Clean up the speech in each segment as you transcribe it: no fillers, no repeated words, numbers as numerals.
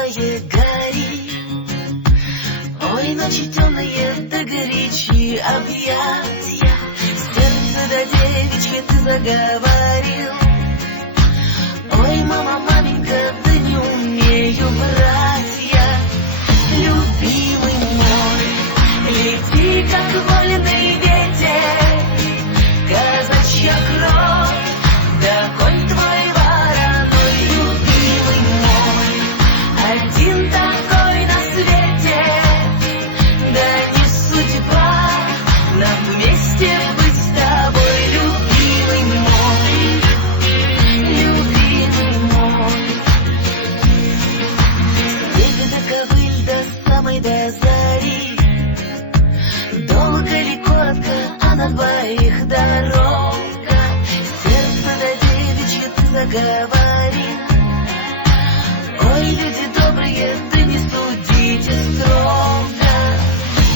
белое гори. Ой, ночи темные, да горячие объятия. Сердце до девичье ты заговорил. Ой, мама, маменька, да не умею врать я. Любимый мой, лети, как вольный ветер, казачья кровь, да конь твой вороной. Любимый мой, один такой на свете, да не судьба нам вместе быть с тобой. Любимый мой, любимый мой, снег до ковыль до самой до зари. Долго ли, коротко, а на двоих дорога. Сердце до девичье ты заговорил. Ой, люди добрые, да не судите строго.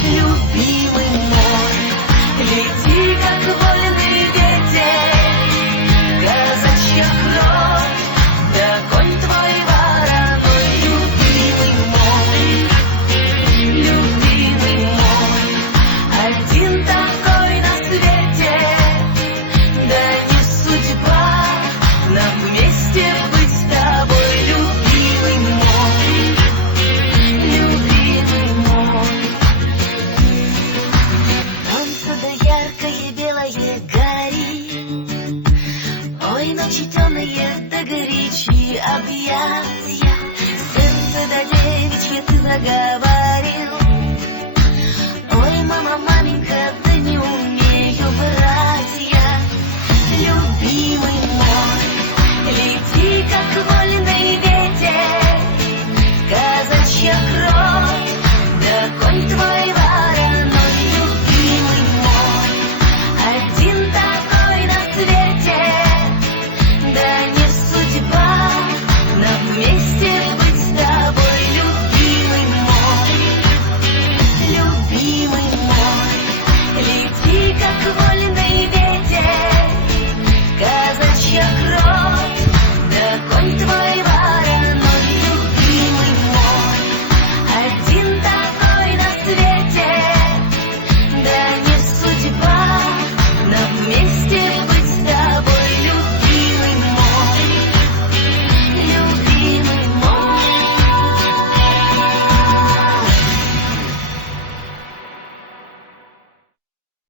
Любимый мой, лети, как вольный ветер, казачья кровь, да конь твой вороной. Любимый мой, любимый мой, один такой на свете, да не судьба нам вместе быть с тобой. Любимый мой, любимый мой. Солнце да яркое белое гори. Ой, ночи темные, да горячие объятия. Сердце да девичье ты заговорил. Ой, мама, маменька, да